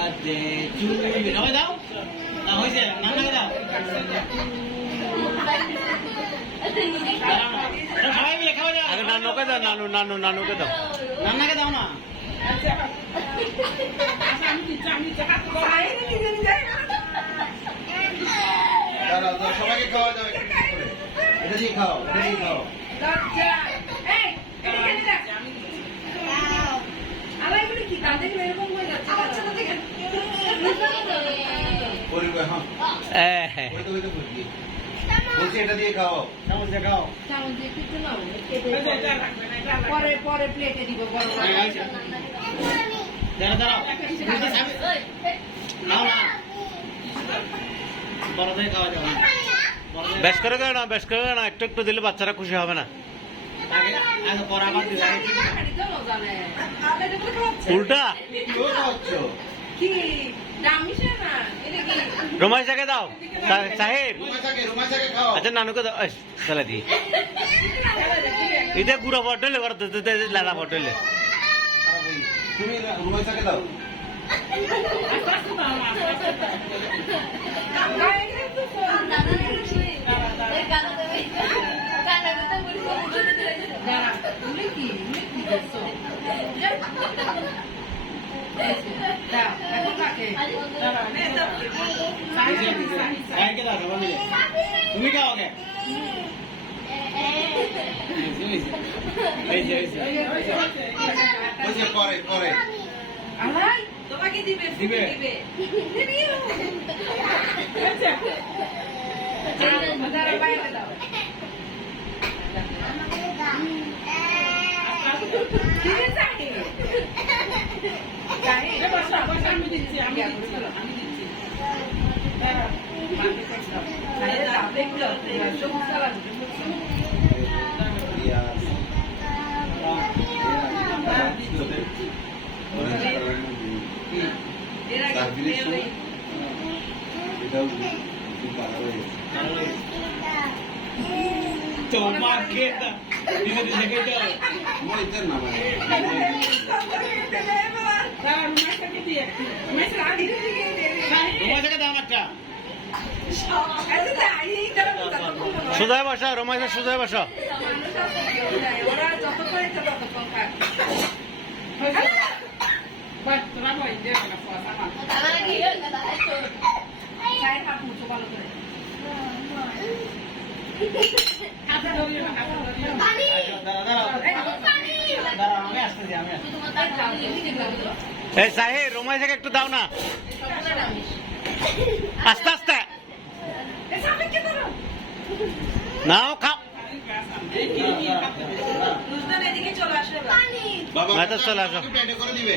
birthday to you. সবাই দাও। দাও হইছে, নানাকে দাও। সবাই মিলে খাওয়া যাও। আগে নানুকে দাও, নানুকে দাও। নানাকে দাও না। সবাইকে খাওয়া যাবে। এটা দিয়ে খাও, এটা দিয়ে খাও। বলছি এটা দিয়ে খাও। চামচ দিয়ে খাও। পরে প্লেটে দিব বড় দাঁড়াও। নাও না। বড় দিয়ে খাওয়া যাবে। বেশ করে না, একটু দিলে বাচ্চারা খুশি হবে না। আগে পরে আবার দিবে। উল্টা কি দামিশা না এটা কি রোমাইসাকে দাও, সাহেব। রুমাইসাকে খাও। আচ্ছা নানুকে দাও, চলে দি এটা গুড়া বটলে লালা বটলে। তুমি রুমাইসাকে দাও। তুমি খাও আগে। পরে তোমাকে দিবে দিবে। বাইরে দাও আমি দিচ্ছি তোমাকে দাম একটা। সোজায় বসা, রোমাইসা সোজায় বসা। ওরা যত করে ততক্ষণ খায় চায়ের হাত মুছো ভালো করে এই সাহেব রোমাইসাকে একটু দাও না, আস্তে আস্তে নাও খাও। এদিকে চলে আসবে বাবা চলে আসো। করে দিবে।